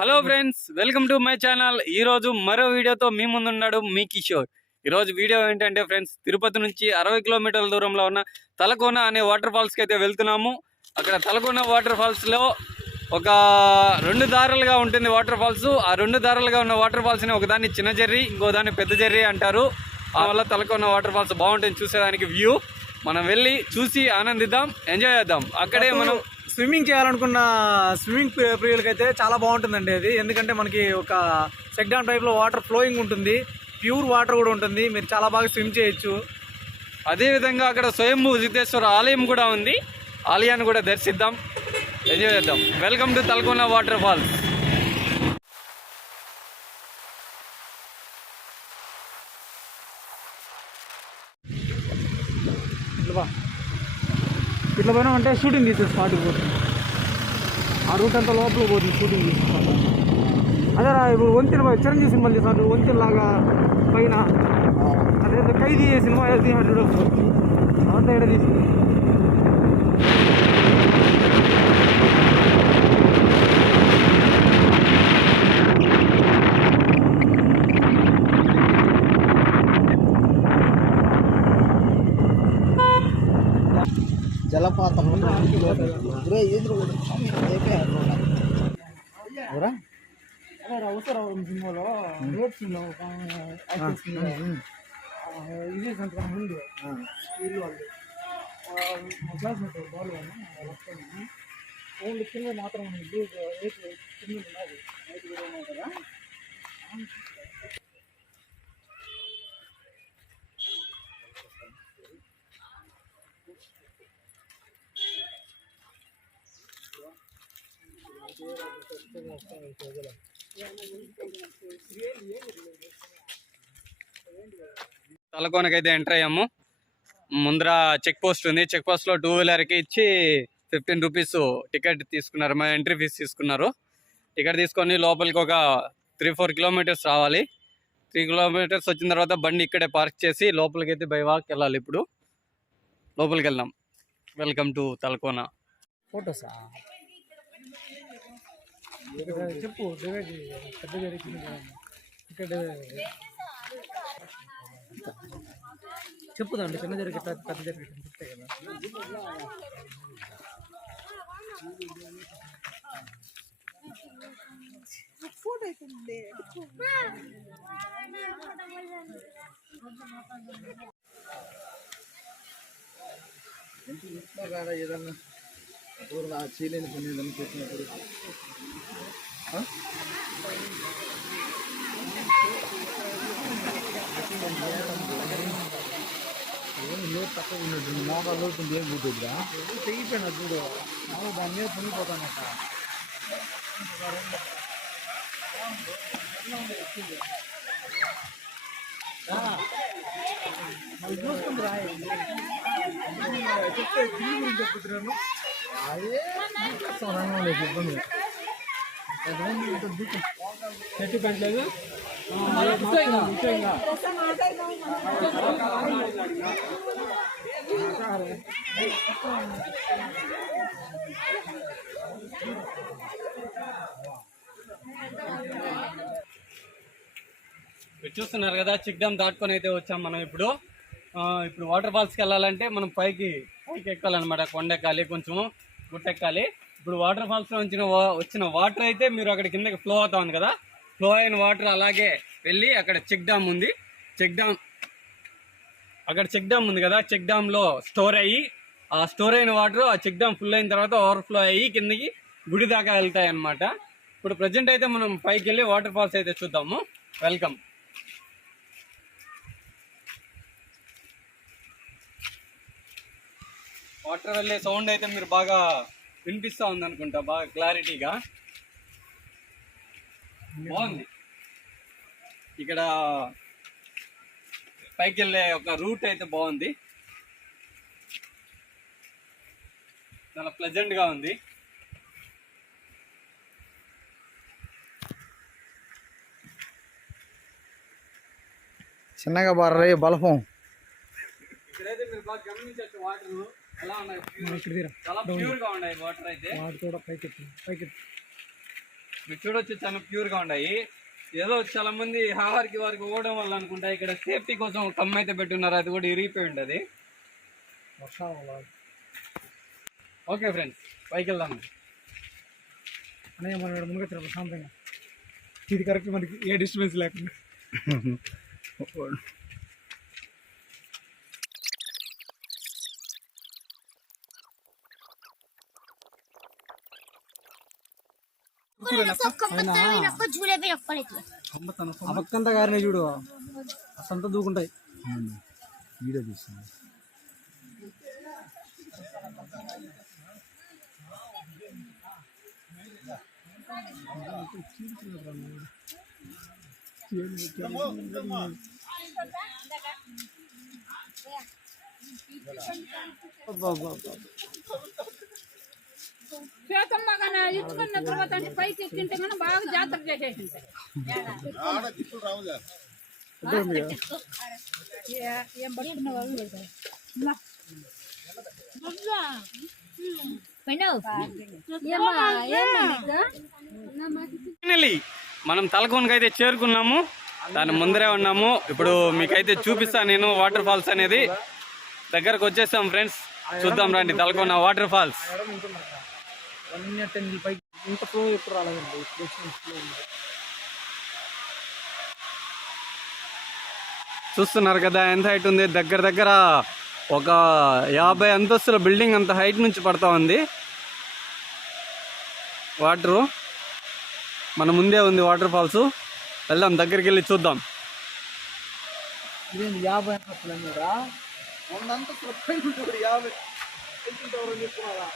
Hello friends, welcome to my channel. ఈ రోజు మరో వీడియోతో మీ ముందున్నాడు మీ కిషోర్. ఈరోజు వీడియో ఏంటంటే ఫ్రెండ్స్, తిరుపతి నుంచి 60 కిలోమీటర్ల దూరంలో ఉన్న తలకోన అనే వాటర్ ఫాల్స్కి అయితే వెళ్తున్నాము. అక్కడ తలకోన వాటర్ ఫాల్స్లో ఒక 2 దారులుగా ఉంటుంది వాటర్ ఫాల్స్. ఆ 2 దారులుగా ఉన్న వాటర్ ఫాల్స్ని ఒకదాన్ని చిన్న జర్రీ, ఇంకో దాన్ని పెద్ద జర్రీ అంటారు. వల్ల తలకోన వాటర్ ఫాల్స్ బాగుంటుంది చూసేదానికి వ్యూ. మనం వెళ్ళి చూసి ఆనందిద్దాం, ఎంజాయ్ చేద్దాం. అక్కడే మనం స్విమ్మింగ్ చేయాలనుకున్న స్విమ్మింగ్ ప్రియులకైతే చాలా బాగుంటుందండి అది. ఎందుకంటే మనకి ఒక సెక్ డ్యామ్ టైప్లో వాటర్ ఫ్లోయింగ్ ఉంటుంది, ప్యూర్ వాటర్ కూడా ఉంటుంది, మీరు చాలా బాగా స్విమ్ చేయొచ్చు. అదేవిధంగా అక్కడ స్వయంభూ సిద్ధేశ్వర ఆలయం కూడా ఉంది. ఆలయాన్ని కూడా దర్శిద్దాం, ఎంజాయ్ చేద్దాం. Welcome to Talakona water falls. ఇట్లా పోయినా అంటే షూటింగ్ తీసే స్పాట్కి పోతుంది. ఆ రూట్ అంతా లోపల పోతుంది షూటింగ్ తీసుకోవాలి. అదే ఇప్పుడు వంతెన చిరంజీవి సినిమాలు తీసినట్టు వంతెన లాగా పైన అదే ఖైదీ సినిమా తీసినట్టు అంతా ఇక్కడ తీసి జలపాతం సినిమాలో ఇదే సంతకం ముందు ఇల్లు వాళ్ళు క్లాస్మేట్ బాల్ ఓన్లీ కింద మాత్రం కింద ఉన్నది కదా. తలకోనకైతే ఎంటర్ అయ్యాము. ముందర చెక్ పోస్ట్ ఉంది. చెక్ పోస్ట్ లో 2 వీలర్కి ఇచ్చి 15 రూపీస్ టికెట్ తీసుకున్నారు, మా ఎంట్రీ ఫీజు తీసుకున్నారు. టికెట్ తీసుకొని లోపలికి ఒక 3-4 కిలోమీటర్స్ రావాలి. 3 కిలోమీటర్స్ వచ్చిన తర్వాత బండి ఇక్కడే పార్క్ చేసి లోపలికి అయితే బై వాక్ వెళ్ళాలి. ఇప్పుడు లోపలికి వెళ్దాం. Welcome to Talakona. ఫోటోసా చెప్పు పెద్ద జరిగింది ఇక్కడ చెప్పుదండి. చిన్న జరిగే పెద్ద జరిగే చెప్తాయి కదా. ఫోటో అవుతుంది ఏదన్నా దూరం చీలేని పని ఏదన్నా చేసినప్పుడు తక్కువ ఉన్నట్టు మోకాలు అవుతుంది. ఏం కూతుందా తెగిపోయినా చూడు, దాని మీద పొంగిపోతానట. మళ్ళీ చూసుకుంది రాయి చెప్తే దీని గురించి చెప్పుతున్నాను. అదే రంగంలో ఇబ్బంది చెట్టు పెట్టలేదు. చూస్తున్నారు కదా, చెక్ డ్యామ్ దాటుకొని అయితే వచ్చాం మనం. ఇప్పుడు వాటర్ ఫాల్స్కి వెళ్ళాలంటే మనం పైకి ఎక్కాలన్నమాట. కొండెక్కాలి, కొంచెము గుట్టెక్కాలి. ఇప్పుడు వాటర్ ఫాల్స్ లో వచ్చిన వాటర్ అయితే మీరు అక్కడ కిందకి ఫ్లో అవుతా ఉంది కదా. ఫ్లో అయిన వాటర్ అలాగే వెళ్ళి అక్కడ చెక్ డ్యామ్ ఉంది. అక్కడ చెక్ డ్యామ్ ఉంది కదా, చెక్ డ్యామ్ లో స్టోర్ అయ్యి ఆ స్టోర్ అయిన వాటర్ ఆ చెక్ డ్యామ్ ఫుల్ అయిన తర్వాత ఓవర్ఫ్లో అయ్యి కిందకి గుడి దాకా వెళ్తాయి అన్నమాట. ఇప్పుడు ప్రజెంట్ అయితే మనం పైకి వెళ్ళి వాటర్ ఫాల్స్ అయితే చూద్దాము. వెల్కమ్. వాటర్ వెళ్ళే సౌండ్ అయితే మీరు బాగా వినిపిస్తూ ఉంది అనుకుంటా, బాగా క్లారిటీగా బాగుంది. ఇక్కడ పైకి వెళ్ళే ఒక రూట్ అయితే బాగుంది, చాలా ప్లెజెంట్ గా ఉంది. చిన్నగా బారే బలపం. ఇక్కడైతే మీరు బాగా గమనించవచ్చు వాటర్ ఎలా ఉన్నాయి, చాలా ప్యూర్ గా ఉన్నాయి వాటర్ అయితే. వాటర్ కూడా పైకి మీరు చూడొచ్చు చాలా ప్యూర్గా ఉన్నాయి. ఏదో చాలా మంది వారికి ఓడడం వల్ల అనుకుంటా ఇక్కడ సేఫ్టీ కోసం ఒక కమ్మ అయితే పెట్టున్నారు, అది కూడా ఇరిగిపోయి ఉండదు. ఓకే ఫ్రెండ్స్, పైకి వెళ్దాం. అనే మన ముందుగా చాలా ప్రశాంతంగా, ఇది కరెక్ట్ మనకి ఏ డిస్టర్బెన్స్ లేకుండా. ఆ పక్కంతా గారినే చూడు, అసంతా దూకుంటాయి. వీడియో తీస్తుంది. ఇచ్చుకున్న తర్వాత పైకి ఎక్కింటే కానీ బాగా జాతర చేసేసింటాయి. మనం తలకోనకి అయితే చేరుకున్నాము, దాని ముందరే ఉన్నాము. ఇప్పుడు మీకైతే చూపిస్తాను నేను వాటర్ ఫాల్స్ అనేది. దగ్గరకు వచ్చేసాం ఫ్రెండ్స్, చూద్దాం రండి తలకోన వాటర్ ఫాల్స్. ఇంత ఫ్లో ఎప్పుడు రాలేదండి, చూస్తున్నారు కదా ఎంత హైట్ ఉంది. దగ్గర ఒక 50 అంతస్తుల బిల్డింగ్ అంత హైట్ నుంచి పడతా ఉంది వాటరు. మన ముందే ఉంది వాటర్ ఫాల్స్, వెళ్దాం దగ్గరికి వెళ్ళి చూద్దాం. 50 అంతస్తులు 100 అంతస్తుల పైన 50 చెప్తున్నారా?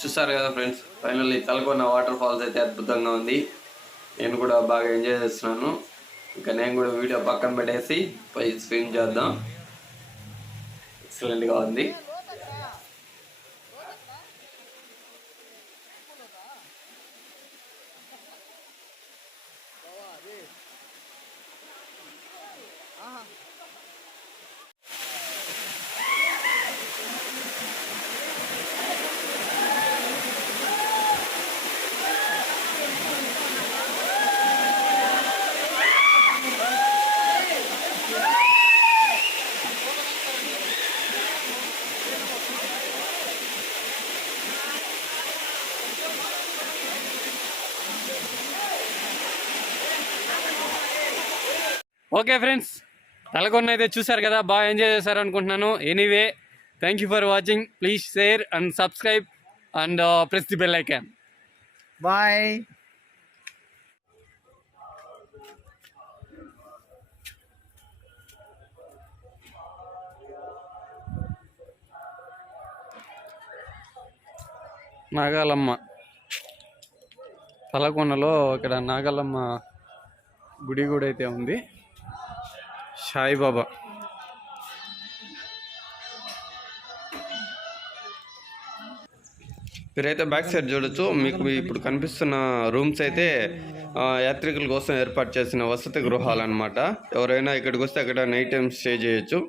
చూసారు కదా friends, finally Talakona water falls అయితే అద్భుతంగా ఉంది. నేను కూడా బాగా ఎంజాయ్ చేస్తున్నాను. ఇంకా నేను కూడా వీడియో పక్కన పెట్టేసి పై స్విమ్ చేద్దాం. ఎక్సలెంట్గా ఉంది. ఓకే ఫ్రెండ్స్, తలకొన్న అయితే చూసారు కదా, బాగా ఎంజాయ్ చేశారు అనుకుంటున్నాను. Anyway, thank you for watching. Please share and subscribe and press the bell icon. Bye. Nagalamma తలకొండలో ఇక్కడ నాగాలమ్మ గుడి కూడా అయితే ఉంది. సాయిబాబా మీరైతే బ్యాక్ సైడ్ చూడొచ్చు. మీకు ఇప్పుడు కనిపిస్తున్న రూమ్స్ అయితే యాత్రికుల కోసం ఏర్పాటు చేసిన వసతి గృహాలు అనమాట. ఎవరైనా ఇక్కడికి వస్తే అక్కడ నైట్ టైం స్టే చేయొచ్చు.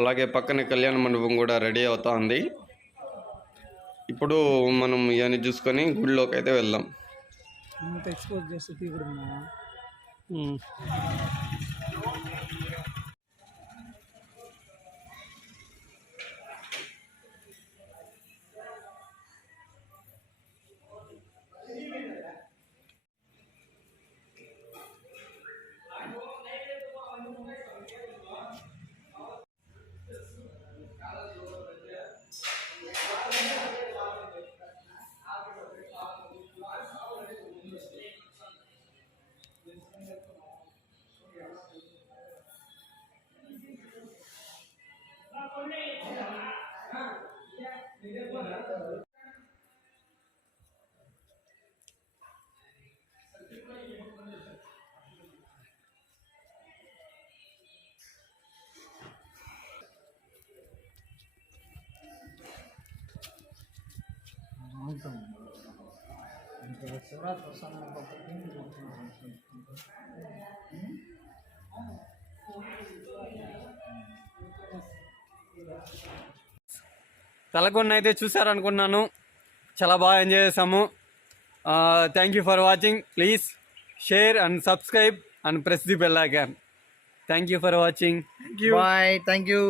అలాగే పక్కనే కళ్యాణ మండపం కూడా రెడీ అవుతా ఉంది. ఇప్పుడు మనం ఇవన్నీ చూసుకొని గుడిలోకి అయితే వెళ్దాం. ఎక్స్పోజ్ చేస్తే తలకొండ అయితే చూసారనుకున్నాను. చాలా బాగా ఎంజాయ్ చేసాము. Thank you for watching. Please share and subscribe and press the bell icon. Thank you for watching. Bye. Thank you.